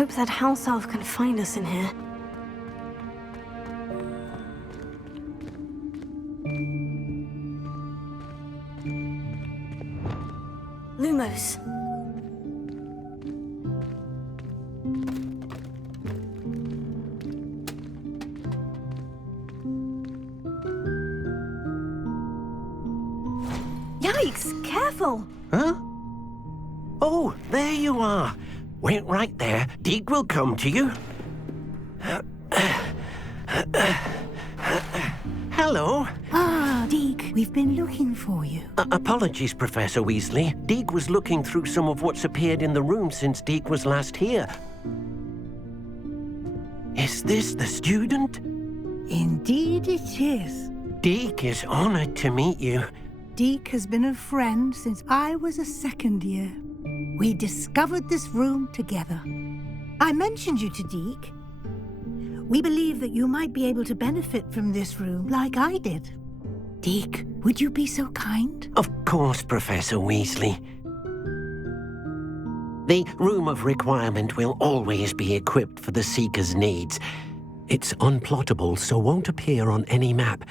hope that house elf can find us in here. Lumos. Yikes! Careful! Huh? Oh, there you are. Wait right there. Deke will come to you. Hello. Ah, Deke, we've been looking for you. Apologies, Professor Weasley. Deke was looking through some of what's appeared in the room since Deke was last here. Is this the student? Indeed it is. Deke is honored to meet you. Deke has been a friend since I was a second year. We discovered this room together. I mentioned you to Deke. We believe that you might be able to benefit from this room like I did. Deke, would you be so kind? Of course, Professor Weasley. The Room of Requirement will always be equipped for the Seeker's needs. It's unplottable, so won't appear on any map.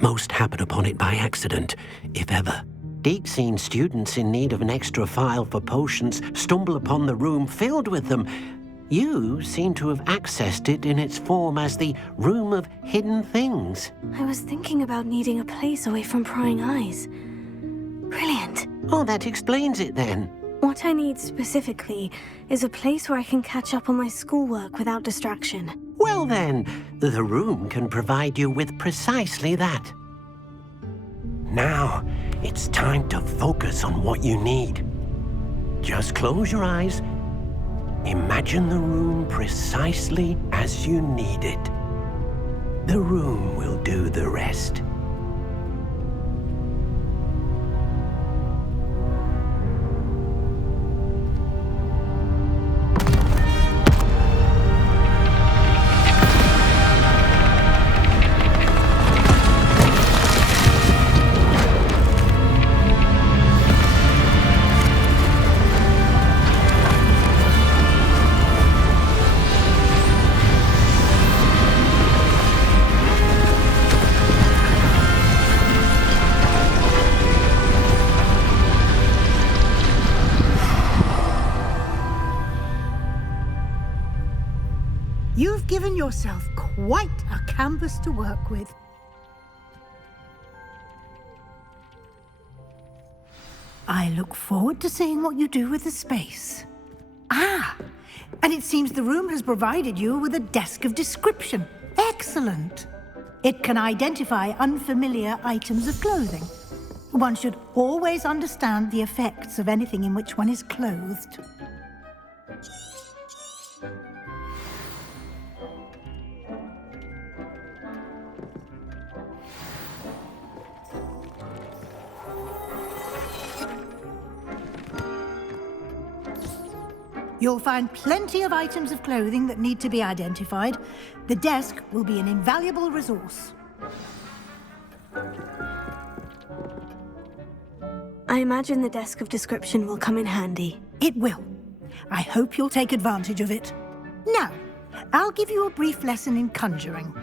Most happen upon it by accident, if ever. Deke's seen students in need of an extra file for potions stumble upon the room filled with them. You seem to have accessed it in its form as the Room of Hidden Things. I was thinking about needing a place away from prying eyes. Brilliant. Oh, that explains it then. What I need specifically is a place where I can catch up on my schoolwork without distraction. Well then, the room can provide you with precisely that. Now, it's time to focus on what you need. Just close your eyes. Imagine the room precisely as you need it. The room will do the rest. You've given yourself quite a canvas to work with. I look forward to seeing what you do with the space. Ah, and it seems the room has provided you with a desk of description. Excellent. It can identify unfamiliar items of clothing. One should always understand the effects of anything in which one is clothed. You'll find plenty of items of clothing that need to be identified. The desk will be an invaluable resource. I imagine the desk of description will come in handy. It will. I hope you'll take advantage of it. Now, I'll give you a brief lesson in conjuring.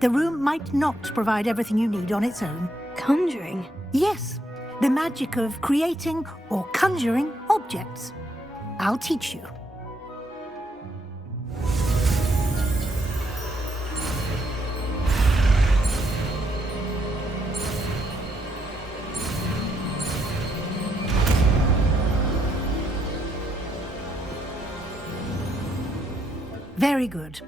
The room might not provide everything you need on its own. Conjuring? Yes, the magic of creating or conjuring objects. I'll teach you. Very good.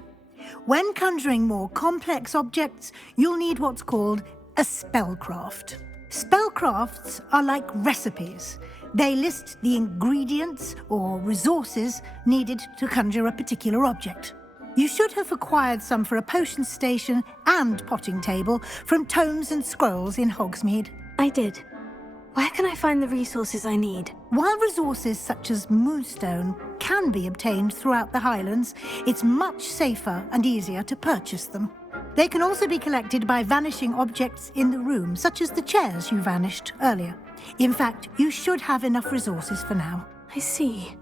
When conjuring more complex objects, you'll need what's called a spellcraft. Spellcrafts are like recipes. They list the ingredients or resources needed to conjure a particular object. You should have acquired some for a potion station and potting table from tomes and scrolls in Hogsmeade. I did. Where can I find the resources I need? While resources such as moonstone can be obtained throughout the Highlands, it's much safer and easier to purchase them. They can also be collected by vanishing objects in the room, such as the chairs you vanished earlier. In fact, you should have enough resources for now. I see.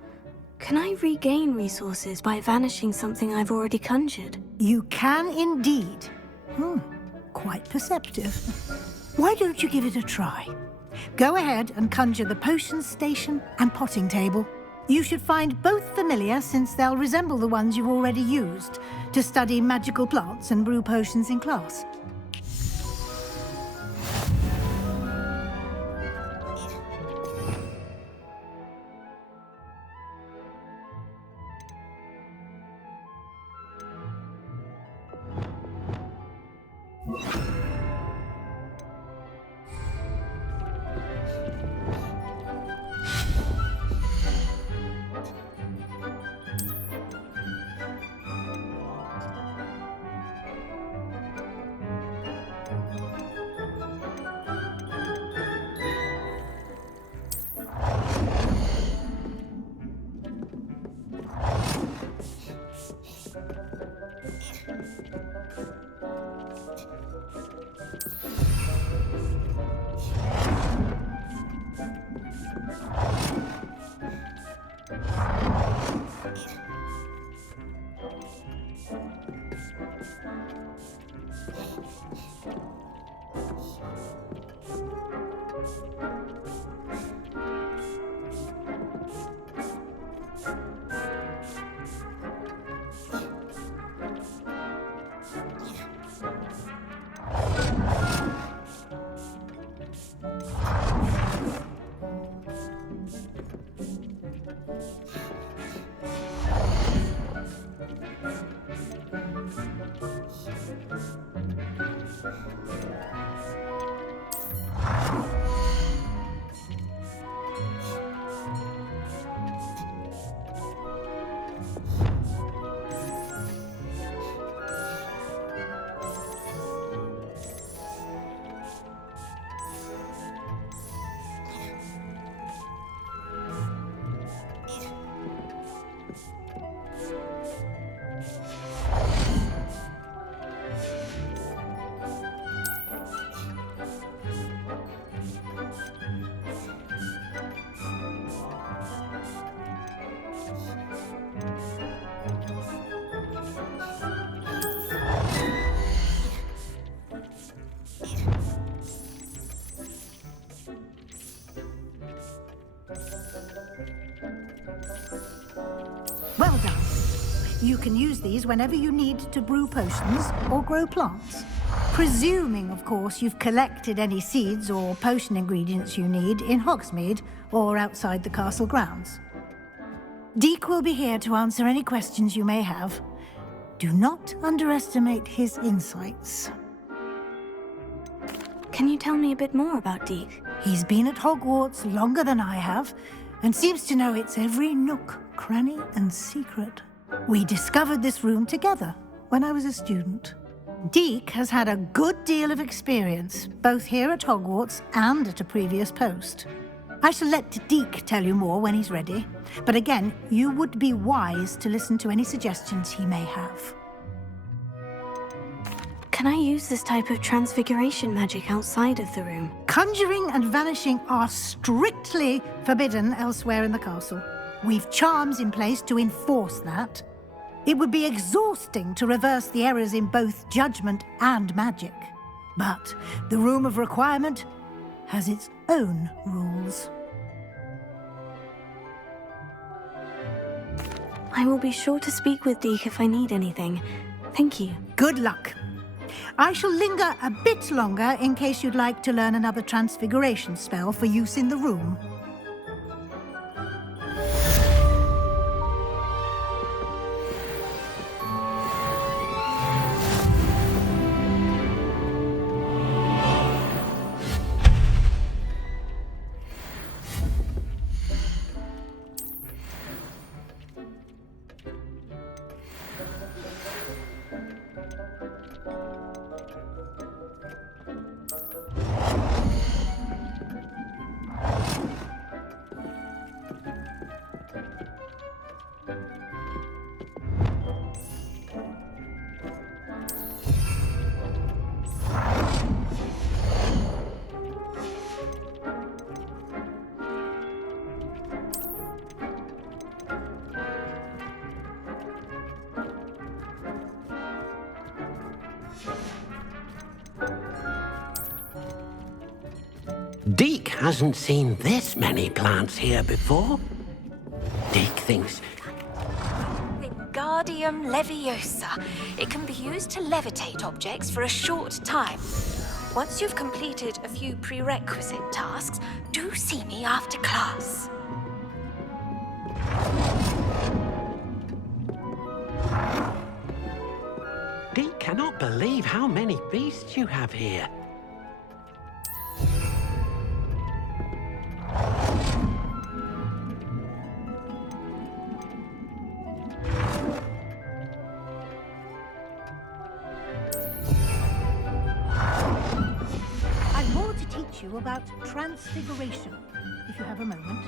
Can I regain resources by vanishing something I've already conjured? You can indeed. Quite perceptive. Why don't you give it a try? Go ahead and conjure the potions station and potting table. You should find both familiar since they'll resemble the ones you've already used to study magical plants and brew potions in class. Well done. You can use these whenever you need to brew potions or grow plants. Presuming, of course, you've collected any seeds or potion ingredients you need in Hogsmeade or outside the castle grounds. Deek will be here to answer any questions you may have. Do not underestimate his insights. Can you tell me a bit more about Deek? He's been at Hogwarts longer than I have, and seems to know its every nook, cranny, and secret. We discovered this room together when I was a student. Deek has had a good deal of experience, both here at Hogwarts and at a previous post. I shall let Deek tell you more when he's ready, but again, you would be wise to listen to any suggestions he may have. Can I use this type of transfiguration magic outside of the room? Conjuring and vanishing are strictly forbidden elsewhere in the castle. We've charms in place to enforce that. It would be exhausting to reverse the errors in both judgment and magic. But the Room of Requirement has its own rules. I will be sure to speak with Deek if I need anything. Thank you. Good luck. I shall linger a bit longer in case you'd like to learn another transfiguration spell for use in the room. Deke hasn't seen this many plants here before. Deke thinks... Wingardium Leviosa. It can be used to levitate objects for a short time. Once you've completed a few prerequisite tasks, do see me after class. Deke cannot believe how many beasts you have here. I've more to teach you about transfiguration, if you have a moment.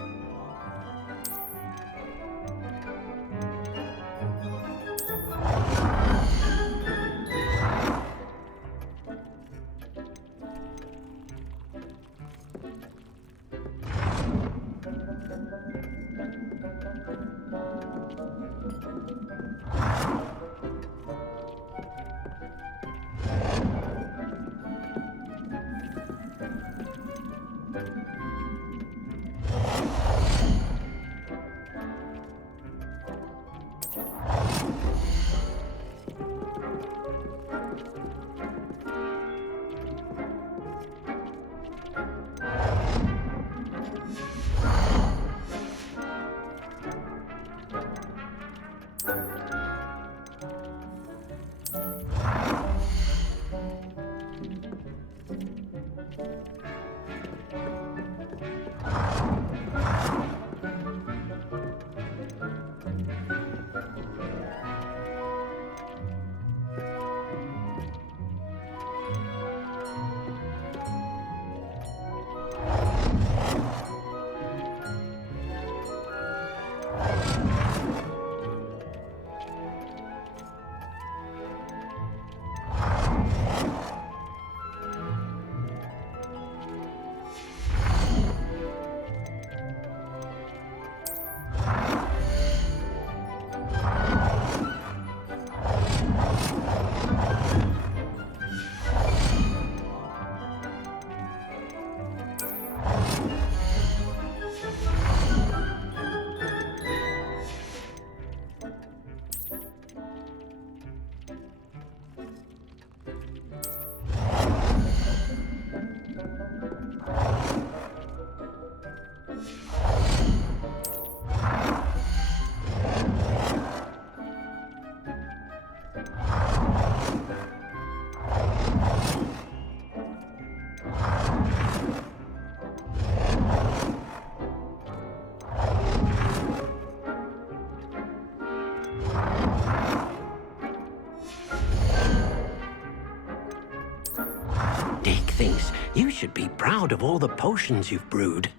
Deke thinks you should be proud of all the potions you've brewed.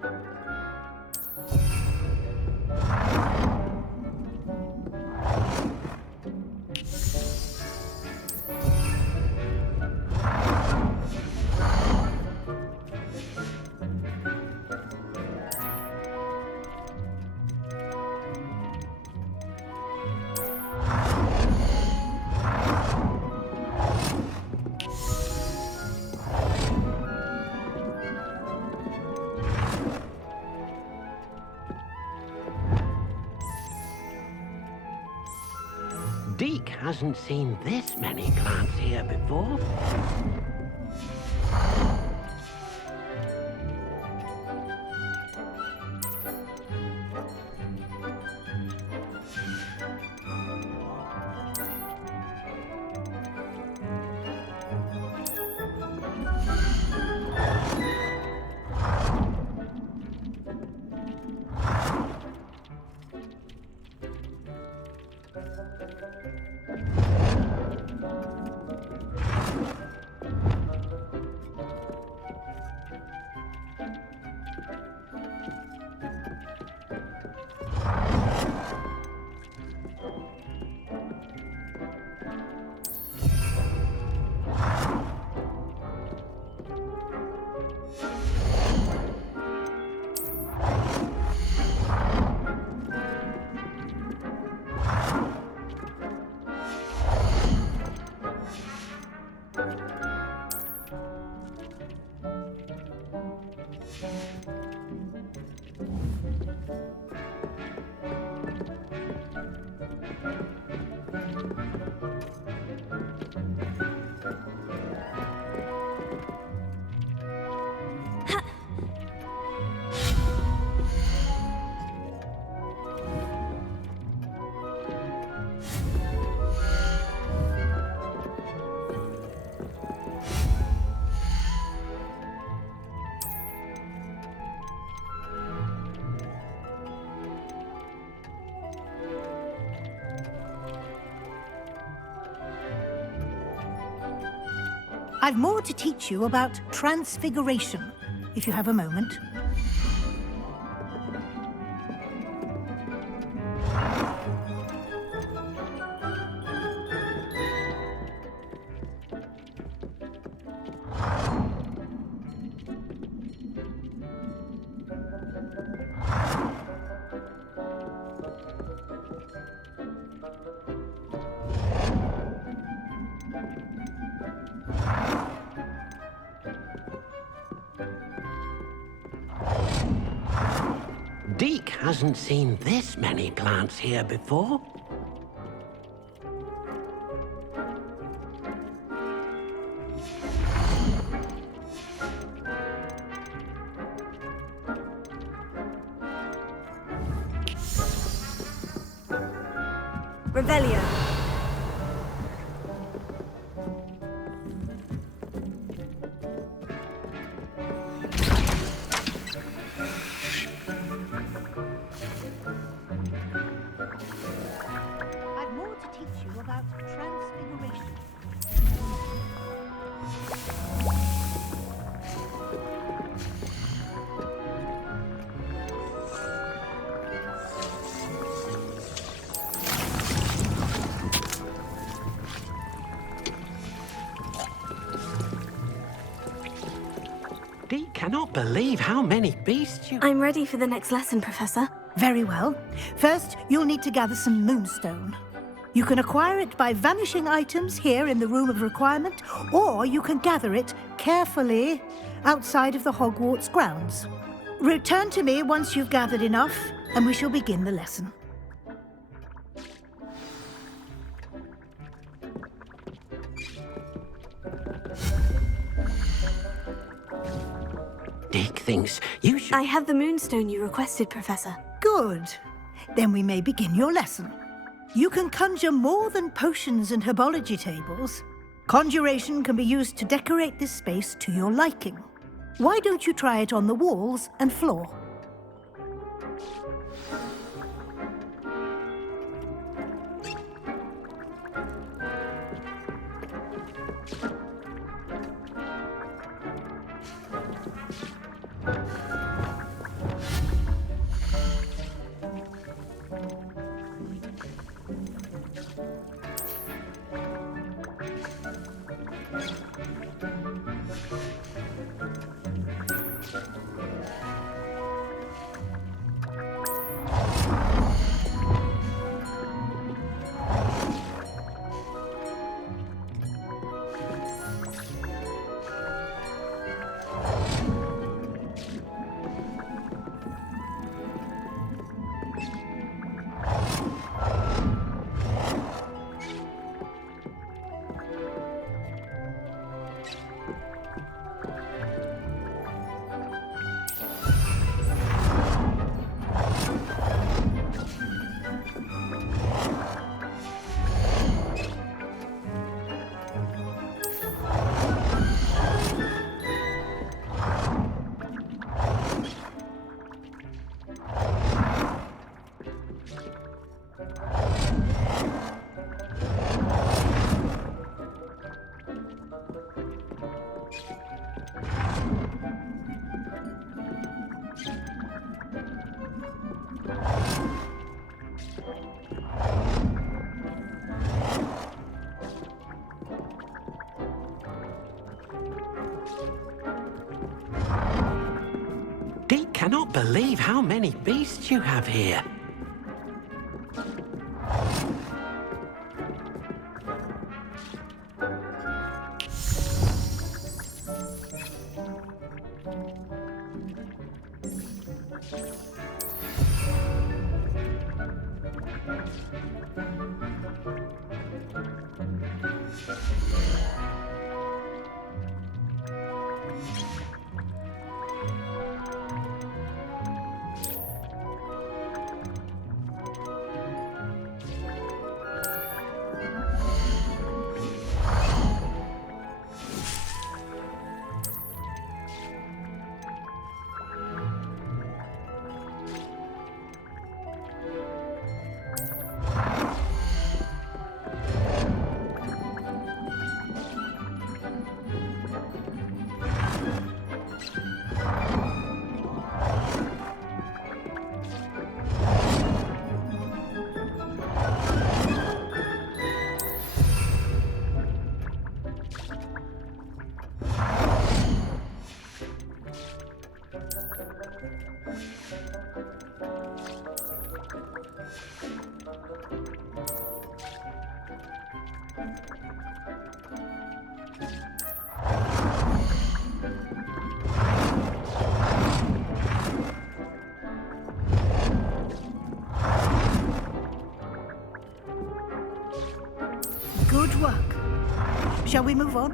Deke hasn't seen this many plants here before. I've more to teach you about transfiguration, if you have a moment. Deke hasn't seen this many plants here before. Revelio. I've more to teach you about transfiguration. Deke cannot believe how many beasts you... I'm ready for the next lesson, Professor. Very well. First, you'll need to gather some moonstone. You can acquire it by vanishing items here in the Room of Requirement, or you can gather it carefully outside of the Hogwarts grounds. Return to me once you've gathered enough, and we shall begin the lesson. Deke thinks you should... I have the moonstone you requested, Professor. Good. Then we may begin your lesson. You can conjure more than potions and herbology tables. Conjuration can be used to decorate this space to your liking. Why don't you try it on the walls and floor? Deke cannot believe how many beasts you have here. Good work. Shall we move on?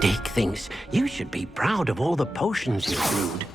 Dick thinks you should be proud of all the potions you brewed.